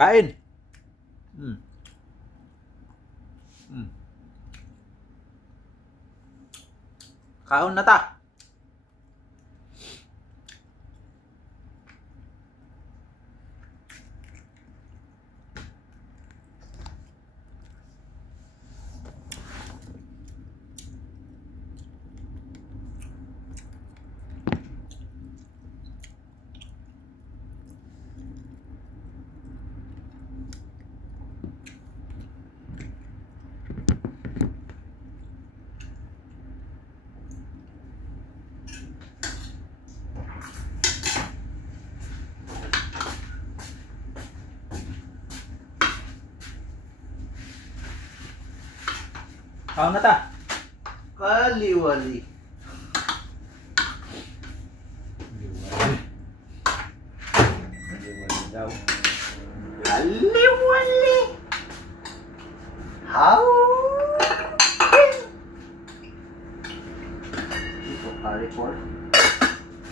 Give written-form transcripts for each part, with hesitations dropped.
Kain. Hmm. Hmm. Kaon na ta. Kaon na ta. Kaliwali. Kaliwali daw. Kaliwali. How? Ito, curry pork.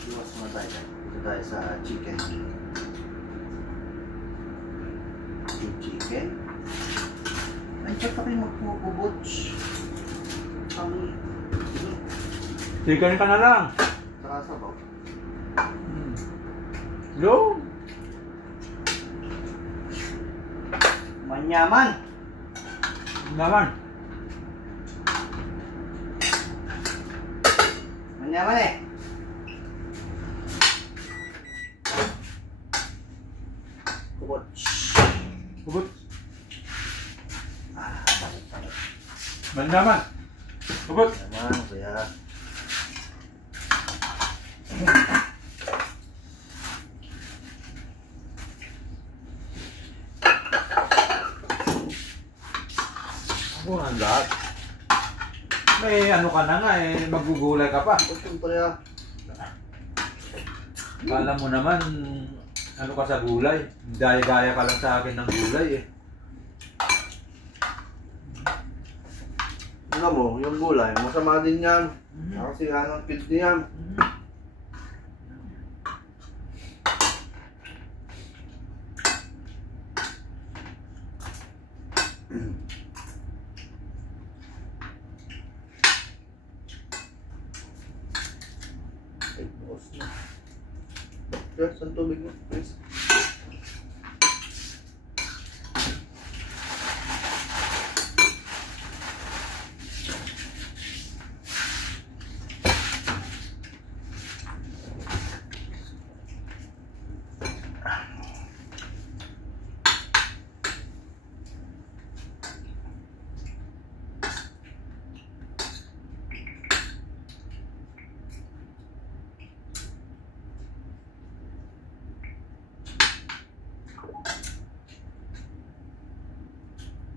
Iwas mo tayo. Ito tayo sa chicken. Yung chicken. Ay, check pa kayo magpupubots. Chicken ka na lang. Saka sabaw. Yo. Manyaman. Naman. Manyaman eh. Kubots. Ubot. Naman. Ubot. Naman, kuya. Ako ang lahat. May ano ka na nga eh, magugulay ka pa. Siyempre ah. Kala mo naman, ano ka sa gulay. Daya-daya ka lang sa akin ng gulay eh. Alam mo, yung gulay, masama din yan. Kasi anong kidney yan. Ay, boss na. Yes, ang tubig mo, please.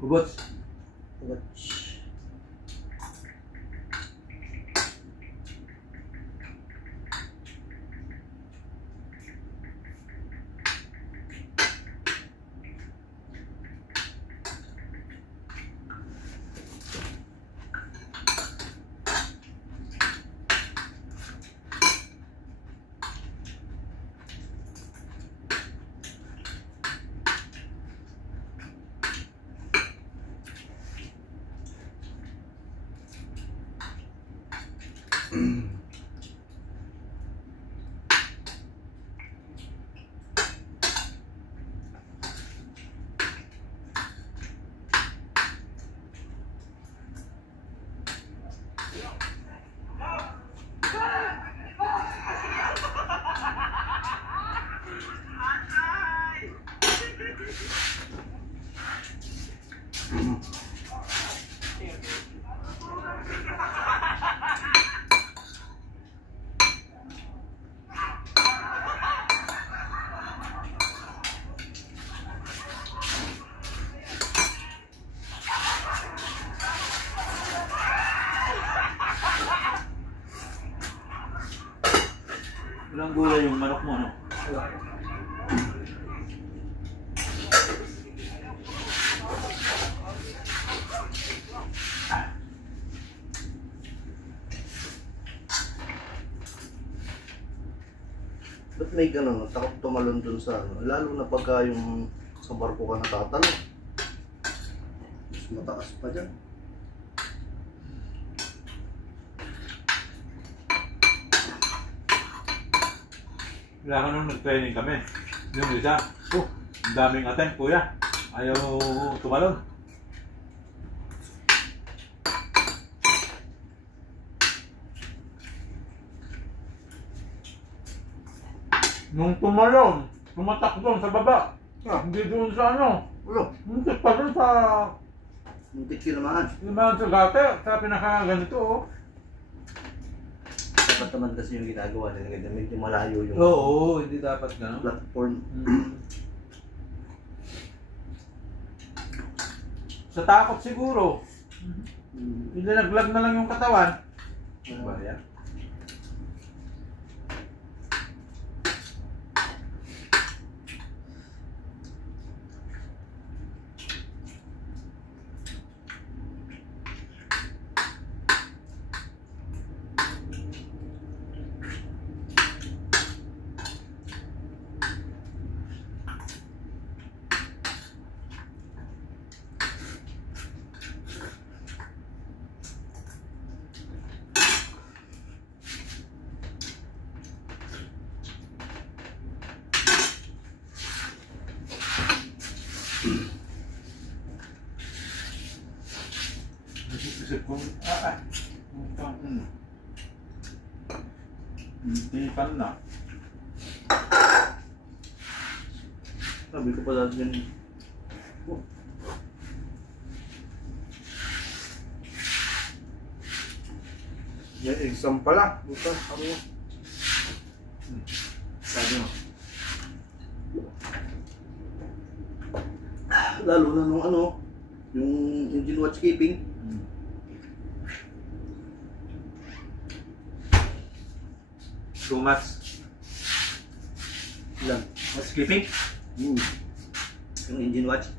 Ubot. Kubots. Ilang gulay yung manok mo, no? Ba't may ganun? Takot tumalon dun sa ano? Lalo na pagka yung Sa barko ka natatanong. Mas mataas pa dyan. Kailangan nung nag-training kami. Yung isa, ang daming attempt, kuya. Ayaw tumalon. Nung tumalon, tumatak doon sa baba. Hindi doon sa ano. Hindi pa doon sa... Muntik tinamaan. Tinamaan sa gate, sa pinaka-ganito, oh. Dapat naman kasi yung ginagawa nila, medyo malayo yung Oo, hindi dapat gano'n. platform. Sa takot siguro. Ilinaglag na lang yung katawan. Ba yan? Isip ko, tinipan na. Sabi ko pala dyan. Yan, exam pala. Bukas, ano yun? Sabi mo. Lalo na nung ano, yung engine watchkeeping. Too much. Ilan? Skipping? Yung engine watch.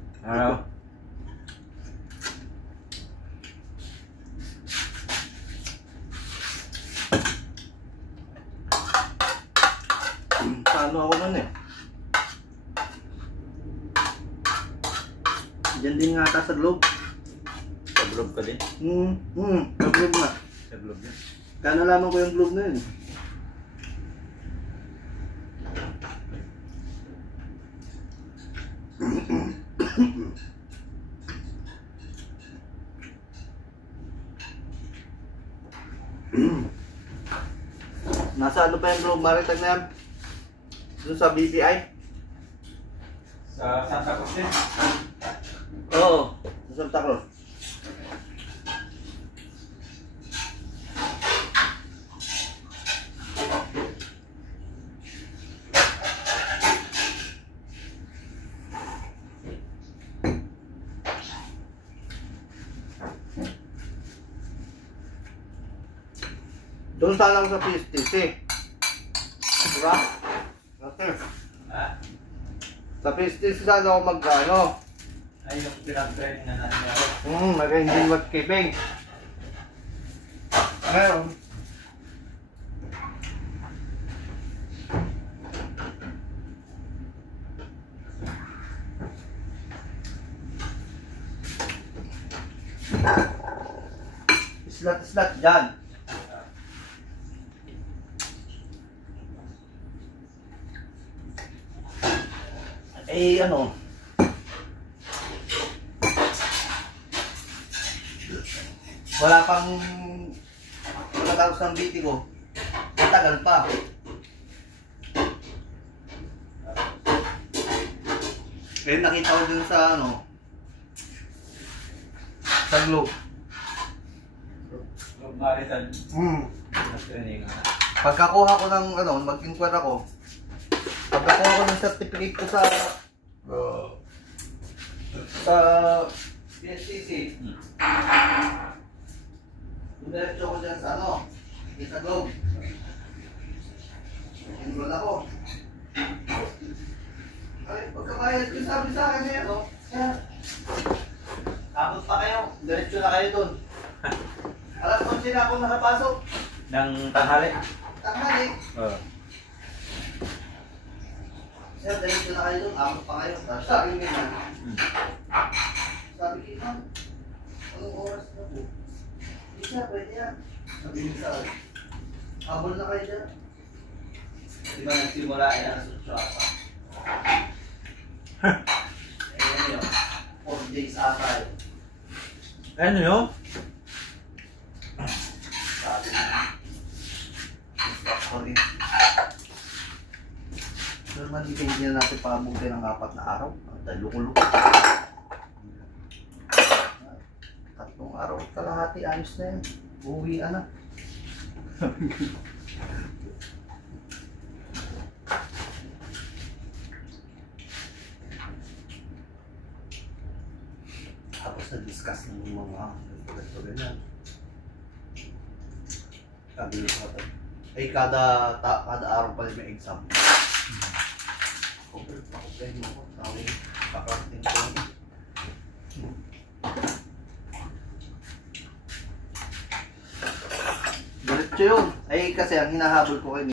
Paano ako nun eh? Diyan din nga ata sa globe. Sa globe ka din? Sa globe nga. Sa globe yan. Kaya nalaman ko yung globe na yun. Nasa ano pa yung globe maritime na yan? Doon sa BPI? Sa Santa Cruz din? Oo, sa Santa Cruz. Doon sana ako sa PSTC. Diba? Okay. Sa PSTC sana ako mag-ano. Ay, yung pinag-training na natin ako. Mag-engine watchkeeping. Ngayon. Islat dyan. Eh, ano? Wala pang pagkatapos ng BT ko. Matagal pa. Eh, nakita ko dun sa ano, sa globe. Globe maritime. Training na. Pagkakuha ko ng ano, mag-inquire ako. Pagkakuha ko ng certificate ko sa PSTC. Diretso ko dyan sa ano, sa globe. Enroll ako. Ay, pagkabayad ko sabi sa akin eh, ano, abot pa kayo, diretso na kayo dun. Alam ko sila ako nakapasok. Ng tanghali? Tanghali. Sir, dahil na kayo doon, ako pa kayo. Sabi niya na. Sabi niya, anong oras na po? Hindi siya, pwede yan. Sabi niya sa akin, habol na kayo dyan. Di ba nagsimula ay alas 8 ata? Eh, yun. 4 days ata yun. Ano yun? Sabi niya. Sorry. Pero man, hindi na natin pabuti ng 4 na araw. Ang dalukulok. 3 araw at kalahati, ayos na yan. Uwian na. Tapos na-discuss ng mga ganyan. Sabi nyo sa atin. Ay, kada araw pala may exam. Okay mo ko. Tawag, kakarating ko. Diretso yun. Ay, kasi ang hinahabol ko kayo.